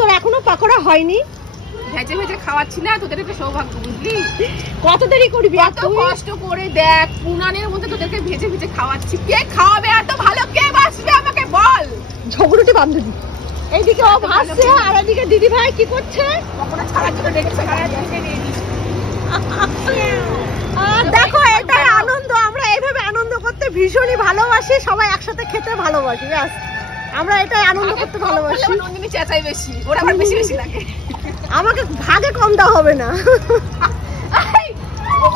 তোর এখনো পাকোড়া হয়নি? ভেজে ভেজে খাওয়াচ্ছি না, তোদের একটা সৌভাগ্য, বুঝলি? কত দেরি করবি? এত কষ্ট করে দেখ, পুনানের মধ্যে তোদেরকে ভেজে ভেজে খাওয়াচ্ছি। কে খাওয়াবে এত ভালো? কে বাসবে আমাকে বল? ঝগড়ুটি বান্ধবী। এইদিকে ও ভাসছে আর এদিকে দিদি ভাই কি করছে? পাকোড়া ছাড়ার জন্য রেখেছে। দেখো এটাই আনন্দ, আমরা এইভাবে আনন্দ করতে ভীষণই ভালোবাসি, সবাই একসাথে খেতে ভালোবাসি। ব্যাস, আমরা এটাই আনন্দ করতে ভালোবাসি। নন্দিনী চেঁচাই বেশি, ওরা আমার বেশি বেশি লাগে। আমাকে ভাগে কম দেওয়া হবে না।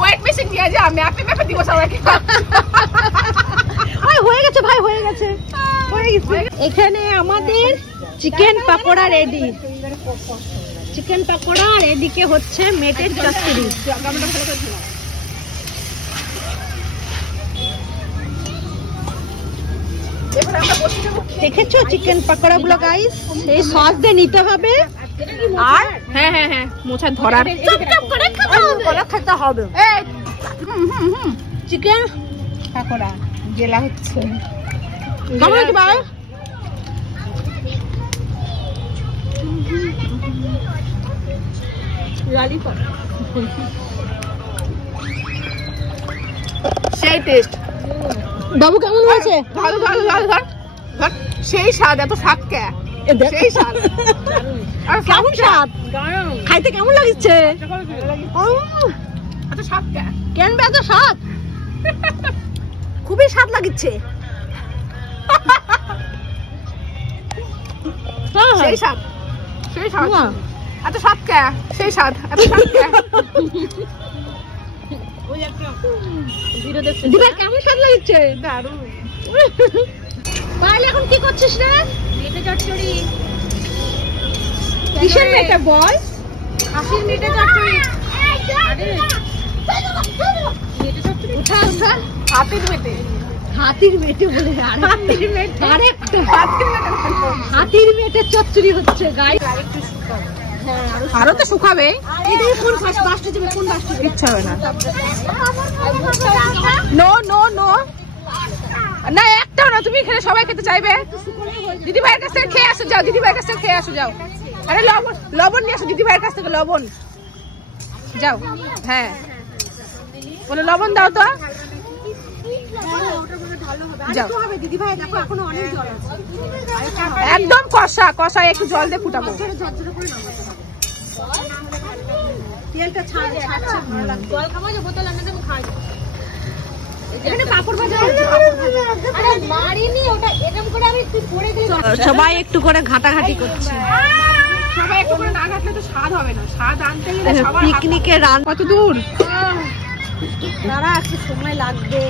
ওয়েট মেশিন নিয়ে যা, আমি আপনি মেপে দিব সবাইকে। হয়ে গেছে ভাই, হয়ে গেছে। এখানে আমাদের chicken pakora ready. Chicken pakora আর এদিকে হচ্ছে মেটের চচ্চড়ি। দেখেছো চিকেন পাকোড়া গুলো গাইস? এই সস দিয়ে নিতে হবে আর হ্যাঁ হ্যাঁ হ্যাঁ মোছা ধরার চপচপ করে খেতে হবে। চিকেন পাকোড়া জেলা হচ্ছে কেমন হয়েছে ভাই? সেই টেস্ট। বাবু কেমন হয়েছে? ভালো ভালো ভালো ধর ধর, সেই স্বাদ। এত স্বাদ কে? সেই স্বাদ। আর কেমন স্বাদ? খাইতে কেমন লাগছে? এত স্বাদ কে? কেন এত স্বাদ? খুবই স্বাদ লাগছে। সেই স্বাদ, সেই স্বাদ। এত স্বাদ কে? সেই স্বাদ, এত স্বাদ কে? দিদা কেমন স্বাদ লাগছে? দারুণ। তাহলে এখন কি করছিস রে? মেটে চচ্চড়ি। কিসের মেটে বল? হাসির মেটে চচ্চড়ি। আরে মেটে চচ্চড়ি উঠা উঠা। হাতির মেটে। হাতির মেটে বলে হাতির মেটে আরেকটা হাতির মেটে চচ্চড়ি হচ্ছে গাইস। আরেকটু শুকাবে। হ্যাঁ আরো তো শুকাবে। এই দেখো কোন বাসটা যাবে, কোন বাসটা যাবে? ইচ্ছা হবে না। নো নো নো না, একটাও না। তুমি এখানে সবাই খেতে চাইবে। দিদি ভাইয়ের কাছ থেকে খেয়ে আসো, যাও। দিদি ভাইয়ের কাছ থেকে খেয়ে আসো, যাও। আরে লবণ লবণ নিয়ে আসো দিদি ভাইয়ের কাছ থেকে, লবণ। যাও, হ্যাঁ বলো লবণ দাও তো। যাও। দিদি ভাই দেখো এখনো অনেক জল আছে। একদম কষা কষা, একটু জল দিয়ে ফুটাবো। তেলটা ছাড়ছে, জল খাবো যে বোতল এনে দেবো, খাই। এখানে পাপড় ভাজা আছে। আরে মারিনি ওটা, এরকম করে আমি তুই পড়ে গেলি। সবাই একটু করে ঘাটাঘাটি করছে। সবাই একটু করে না ঘাটলে তো স্বাদ হবে না। স্বাদ আনতে গেলে সবার পিকনিকে রান কত দূর। দাঁড়া একটু সময় লাগবে।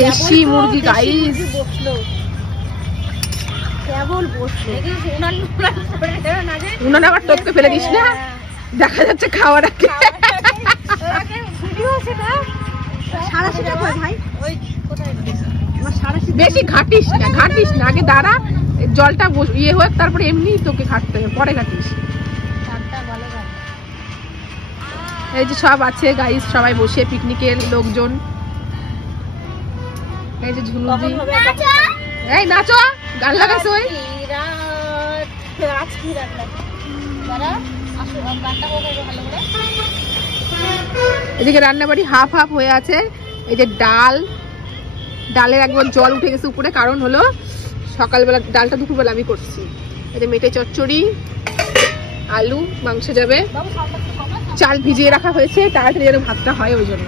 দেশি মুরগি গাইস। কেবল বসলো। উনান আবার টপকে ফেলে দিস না, দেখা যাচ্ছে খাওয়ার আগে। বেশি ঘাটিস না, ঘাটিস না। আগে দাঁড়া, জলটা ইয়ে হোক, তারপরে এমনি তোকে ঘাটতে হবে, পরে ঘাটিস। এই যে সব আছে গাইস, সবাই বসে পিকনিকের লোকজন। এই যে ঝুনুজি, এই নাচো, গান লাগাইছো। ওই এদিকে রান্নাবাড়ি হাফ হাফ হয়ে আছে। এই যে ডাল, ডালের একবার জল উঠে গেছে উপরে, কারণ হলো সকালবেলা ডালটা দুপুরবেলা আমি করছি। এই যে মেটে চচ্চড়ি, আলু, মাংস যাবে, চাল ভিজিয়ে রাখা হয়েছে তাড়াতাড়ি যেন ভাতটা হয়, ওই জন্য।